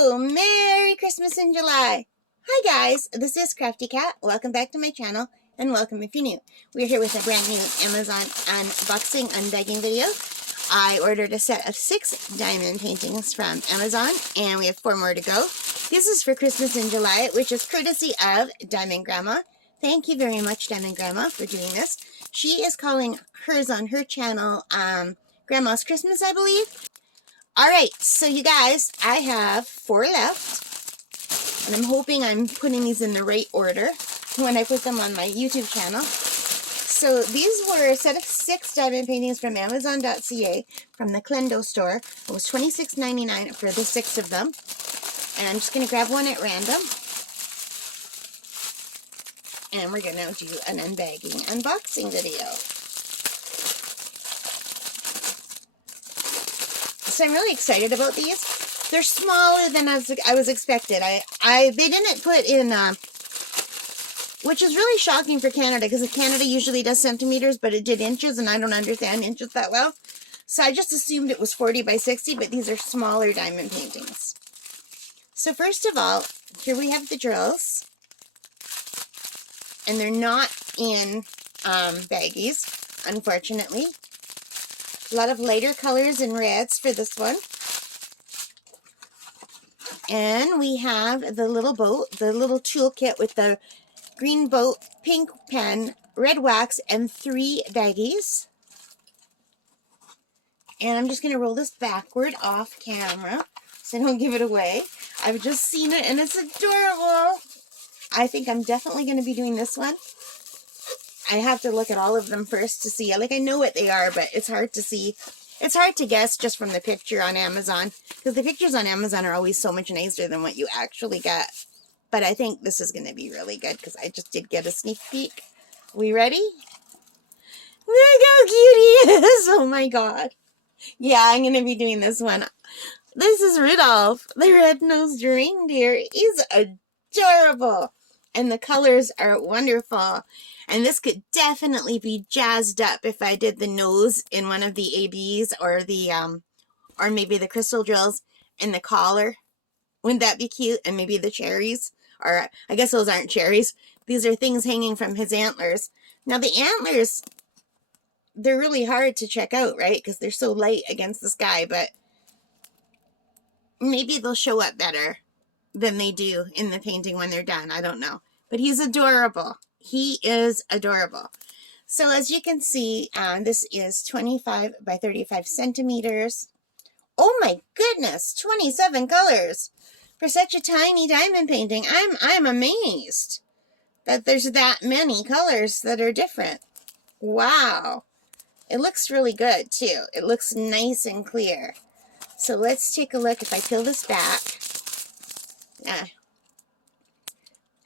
Hello! Merry Christmas in July! Hi guys, this is Crafty Cat. Welcome back to my channel, and welcome if you're new. We're here with a brand new Amazon unboxing, unbagging video. I ordered a set of 6 diamond paintings from Amazon, and we have 4 more to go. This is for Christmas in July, which is courtesy of Diamond Grandma. Thank you very much, Diamond Grandma, for doing this. She is calling hers on her channel Grandma's Christmas, I believe. Alright, so you guys, I have 4 left, and I'm hoping I'm putting these in the right order when I put them on my YouTube channel. So these were a set of 6 diamond paintings from Amazon.ca from the Clendo store. It was $26.99 for the 6 of them. And I'm just going to grab one at random. And we're going to do an unbagging, unboxing video. So I'm really excited about these. They're smaller than I was expected. They didn't put in, which is really shocking for Canada, because Canada usually does centimeters, but it did inches, and I don't understand inches that well. So I just assumed it was 40 by 60, but these are smaller diamond paintings. So first of all, here we have the drills, and they're not in baggies, unfortunately. A lot of lighter colors and reds for this one. And we have the little boat, the little toolkit with the green boat, pink pen, red wax, and 3 baggies. And I'm just going to roll this backward off camera so I don't give it away. I've just seen it and it's adorable. I think I'm definitely going to be doing this one. I have to look at all of them first to see. Like, I know what they are, but it's hard to see. It's hard to guess just from the picture on Amazon, because the pictures on Amazon are always so much nicer than what you actually get. But I think this is going to be really good, because I just did get a sneak peek. We ready? Look how cute he is! Oh my god. Yeah, I'm going to be doing this one. This is Rudolph, the red-nosed reindeer. He's adorable. And the colors are wonderful. And this could definitely be jazzed up if I did the nose in one of the ABs, or the or maybe the crystal drills in the collar. Wouldn't that be cute? And maybe the cherries, or I guess those aren't cherries. These are things hanging from his antlers. Now the antlers, they're really hard to check out, right? Because they're so light against the sky, but maybe they'll show up better than they do in the painting when they're done. I don't know. But he's adorable. He is adorable. So as you can see, this is 25 by 35 centimeters. Oh my goodness, 27 colors for such a tiny diamond painting. I'm amazed that there's that many colors that are different. Wow. It looks really good too. It looks nice and clear. So let's take a look. If I peel this back,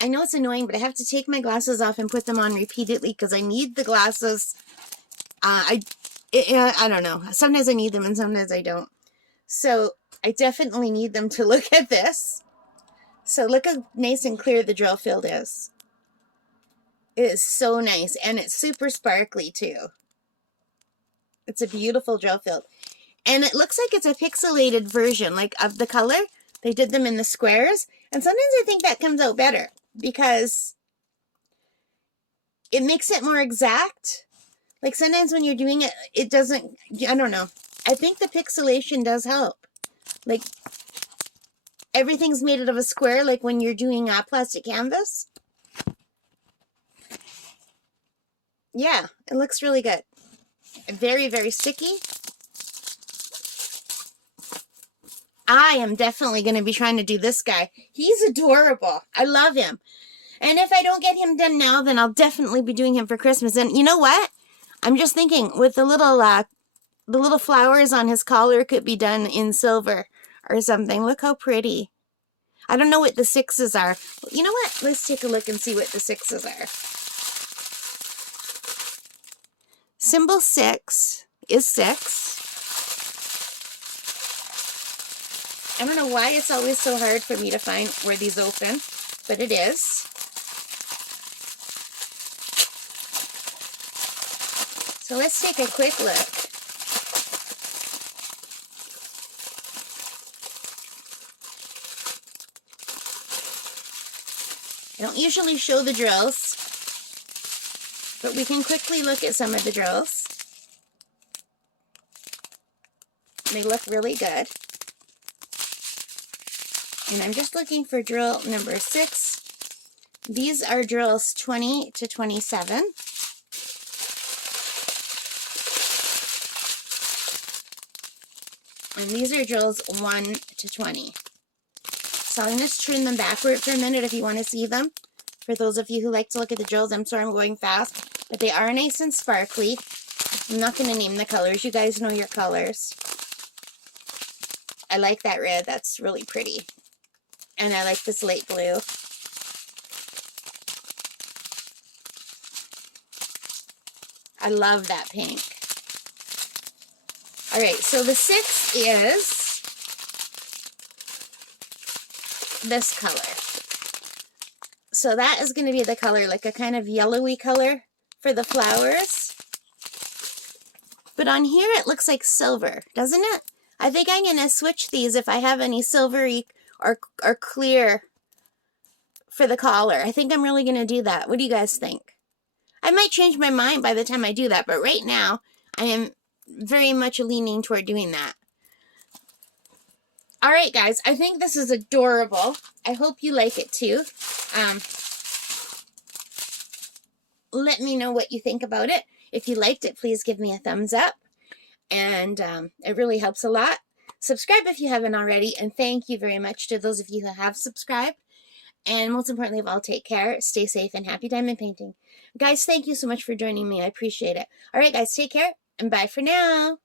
I know it's annoying, but I have to take my glasses off and put them on repeatedly because I need the glasses. I don't know. Sometimes I need them and sometimes I don't. So I definitely need them to look at this. So look how nice and clear the drill field is. It is so nice, and it's super sparkly too. It's a beautiful drill field. And it looks like it's a pixelated version, like, of the color. They did them in the squares. And sometimes I think that comes out better, because it makes it more exact. Like, sometimes when you're doing it, it doesn't, I don't know. I think the pixelation does help. Like, everything's made out of a square, like when you're doing plastic canvas. Yeah, it looks really good. Very, very sticky. I am definitely going to be trying to do this guy. He's adorable. I love him. And if I don't get him done now, then I'll definitely be doing him for Christmas. And you know what? I'm just thinking, with the little flowers on his collar could be done in silver or something. Look how pretty. I don't know what the 6s are. You know what? Let's take a look and see what the 6s are. Symbol 6 is 6. I don't know why it's always so hard for me to find where these open, but it is. So let's take a quick look. I don't usually show the drills, but we can quickly look at some of the drills. They look really good. And I'm just looking for drill number 6. These are drills 20 to 27. And these are drills 1 to 20. So I'm going to turn them backward for a minute if you want to see them. For those of you who like to look at the drills, I'm sorry I'm going fast, but they are nice and sparkly. I'm not going to name the colors. You guys know your colors. I like that red. That's really pretty. And I like this light blue. I love that pink. All right, so the 6 is this color. So that is going to be the color, like a kind of yellowy color for the flowers. But on here it looks like silver, doesn't it? I think I'm going to switch these if I have any silvery or clear for the collar. I think I'm really going to do that. What do you guys think? I might change my mind by the time I do that, but right now I am very much leaning toward doing that. All right, guys, I think this is adorable. I hope you like it too. Let me know what you think about it. If you liked it, please give me a thumbs up. And it really helps a lot. Subscribe if you haven't already. And thank you very much to those of you who have subscribed. And most importantly of all, take care, stay safe, and happy diamond painting. Guys, thank you so much for joining me. I appreciate it. All right, guys, take care, and bye for now.